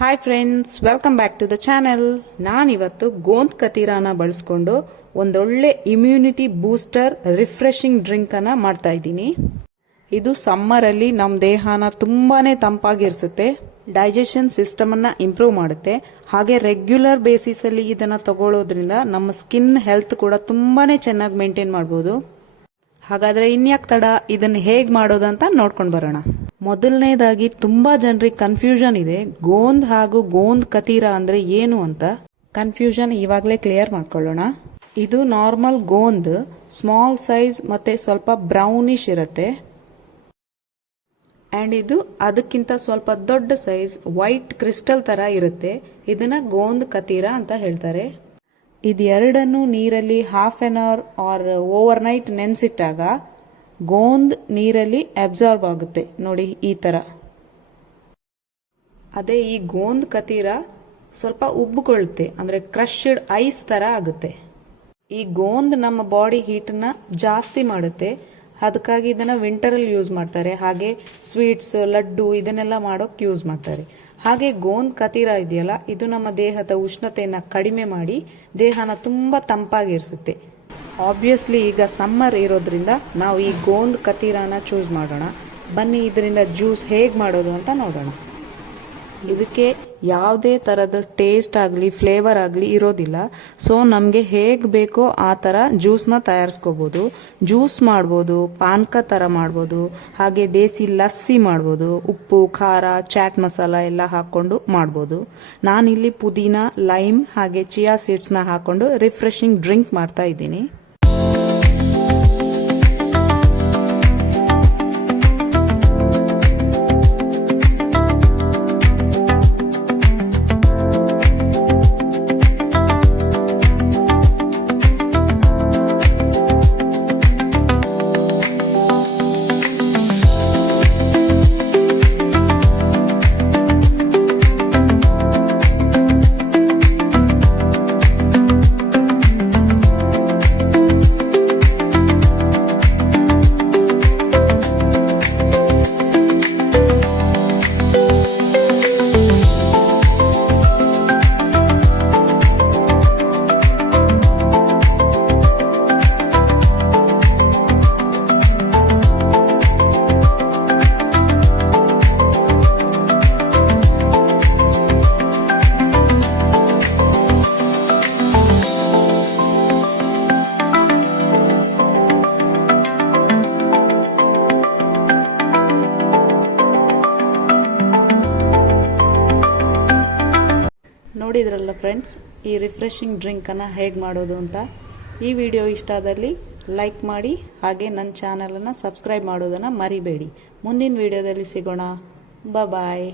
Hi friends, welcome back to the channel. ನಾನಿವತ್ತು ಗೋಂದ್ ಕತೀರಾನ ಬಳಸ್ಕೊಂಡು ಒಂದೊಳ್ಳೆ ಇಮ್ಯುನಿಟಿ ಬೂಸ್ಟರ್ ರಿಫ್ರೆಶಿಂಗ್ ಡ್ರಿಂಕ್ ಅನ್ನ ಮಾಡ್ತಾ ಇದ್ದೀನಿ. ಇದು ಸಮ್ಮರಲ್ಲಿ ನಮ್ಮ ದೇಹನ ತುಂಬಾನೇ ತಂಪಾಗಿರಿಸುತ್ತೆ, ಡೈಜೆಷನ್ ಸಿಸ್ಟಮ್ ಅನ್ನ ಇಂಪ್ರೂವ್ ಮಾಡುತ್ತೆ. ಹಾಗೆ ರೆಗ್ಯುಲರ್ ಬೇಸಿಸ್ ಅಲ್ಲಿ ಇದನ್ನ ತಗೊಳ್ಳೋದ್ರಿಂದ ನಮ್ಮ ಸ್ಕಿನ್ ಹೆಲ್ತ್ ಕೂಡ ತುಂಬಾನೇ ಚೆನ್ನಾಗಿ ಮೇಂಟೈನ್ ಮಾಡಬಹುದು. ಹಾಗಾದ್ರೆ ಇನ್ಯಾಕ್ ತಡ, ಇದನ್ನ ಹೇಗ್ ಮಾಡೋದಂತ ನೋಡ್ಕೊಂಡು ಬರೋಣ. ಮೊದಲನೇದಾಗಿ ತುಂಬಾ ಜನರಿಗೆ ಕನ್ಫ್ಯೂಷನ್ ಇದೆ, ಗೋಂದ್ ಹಾಗೂ ಗೋಂದ್ ಕತೀರಾ ಅಂದ್ರೆ ಏನು ಅಂತ. ಕನ್ಫ್ಯೂಷನ್ ಇವಾಗಲೇ ಕ್ಲಿಯರ್ ಮಾಡ್ಕೊಳ್ಳೋಣ. ಇದು ನಾರ್ಮಲ್ ಗೋಂದ್, ಸ್ಮಾಲ್ ಸೈಜ್ ಮತ್ತೆ ಸ್ವಲ್ಪ ಬ್ರೌನಿಶ್ ಇರುತ್ತೆ. ಅಂಡ್ ಇದು ಅದಕ್ಕಿಂತ ಸ್ವಲ್ಪ ದೊಡ್ಡ ಸೈಜ್ ವೈಟ್ ಕ್ರಿಸ್ಟಲ್ ತರ ಇರುತ್ತೆ. ಇದನ್ನ ಗೋಂದ್ ಕತೀರಾ ಅಂತ ಹೇಳ್ತಾರೆ. ಇದೆರಡನ್ನು ನೀರಲ್ಲಿ half an hour or overnight ನೆನೆಸಿಟ್ಟಾಗ ಗೋಂದ್ ನೀರಲ್ಲಿ ಅಬ್ಸಾರ್ಬ್ ಆಗುತ್ತೆ. ನೋಡಿ ಈ ತರ. ಅದೇ ಈ ಗೋಂದ್ ಕತೀರಾ ಸ್ವಲ್ಪ ಉಬ್ಬಿಕೊಳ್ಳುತ್ತೆ, ಅಂದ್ರೆ ಕ್ರಶ್ಡ್ ಐಸ್ ತರ ಆಗುತ್ತೆ. ಈ ಗೋಂದ್ ನಮ್ಮ ಬಾಡಿ ಹೀಟನ್ನ ಜಾಸ್ತಿ ಮಾಡುತ್ತೆ, ಅದಕ್ಕಾಗಿ ಇದನ್ನ ವಿಂಟರ್ ಅಲ್ಲಿ ಯೂಸ್ ಮಾಡ್ತಾರೆ. ಹಾಗೆ ಸ್ವೀಟ್ಸ್, ಲಡ್ಡು ಇದನ್ನೆಲ್ಲ ಮಾಡೋಕ್ ಯೂಸ್ ಮಾಡ್ತಾರೆ. ಹಾಗೆ ಗೋಂದ್ ಕತೀರಾ ಇದೆಯಲ್ಲ, ಇದು ನಮ್ಮ ದೇಹದ ಉಷ್ಣತೆಯನ್ನ ಕಡಿಮೆ ಮಾಡಿ ದೇಹನ ತುಂಬಾ ತಂಪಾಗಿರಿಸುತ್ತೆ. ಆಬ್ವಿಯಸ್ಲಿ ಈಗ ಸಮ್ಮರ್ ಇರೋದ್ರಿಂದ ನಾವು ಈ ಗೋಂದ್ ಕತೀರಾನ ಚೂಸ್ ಮಾಡೋಣ. ಬನ್ನಿ ಇದರಿಂದ ಜ್ಯೂಸ್ ಹೇಗೆ ಮಾಡೋದು ಅಂತ ನೋಡೋಣ. ಇದಕ್ಕೆ ಯಾವುದೇ ತರದ ಟೇಸ್ಟ್ ಆಗಲಿ ಫ್ಲೇವರ್ ಆಗಲಿ ಇರೋದಿಲ್ಲ. ಸೊ ನಮಗೆ ಹೇಗೆ ಬೇಕೋ ಆ ಥರ ಜ್ಯೂಸ್ನ ತಯಾರಿಸ್ಕೋಬೋದು. ಜ್ಯೂಸ್ ಮಾಡ್ಬೋದು, ಪಾನಕ ಥರ ಮಾಡ್ಬೋದು, ಹಾಗೆ ದೇಸಿ ಲಸ್ಸಿ ಮಾಡ್ಬೋದು, ಉಪ್ಪು, ಖಾರ, ಚಾಟ್ ಮಸಾಲ ಎಲ್ಲ ಹಾಕ್ಕೊಂಡು ಮಾಡ್ಬೋದು. ನಾನಿಲ್ಲಿ ಪುದೀನ, ಲೈಮ್ ಹಾಗೆ ಚಿಯಾ ಸೀಡ್ಸ್ನ ಹಾಕ್ಕೊಂಡು ರಿಫ್ರೆಶಿಂಗ್ ಡ್ರಿಂಕ್ ಮಾಡ್ತಾ ಇದ್ದೀನಿ. ನೋಡಿದ್ರಲ್ಲ ಫ್ರೆಂಡ್ಸ್, ಈ ರಿಫ್ರೆಶಿಂಗ್ ಡ್ರಿಂಕನ್ನು ಹೇಗೆ ಮಾಡೋದು ಅಂತ. ಈ ವಿಡಿಯೋ ಇಷ್ಟ ಆದಲ್ಲಿ ಲೈಕ್ ಮಾಡಿ, ಹಾಗೆ ನನ್ನ ಚಾನಲನ್ನು ಸಬ್ಸ್ಕ್ರೈಬ್ ಮಾಡೋದನ್ನು ಮರಿಬೇಡಿ. ಮುಂದಿನ ವಿಡಿಯೋದಲ್ಲಿ ಸಿಗೋಣ. ಬಾಯ್.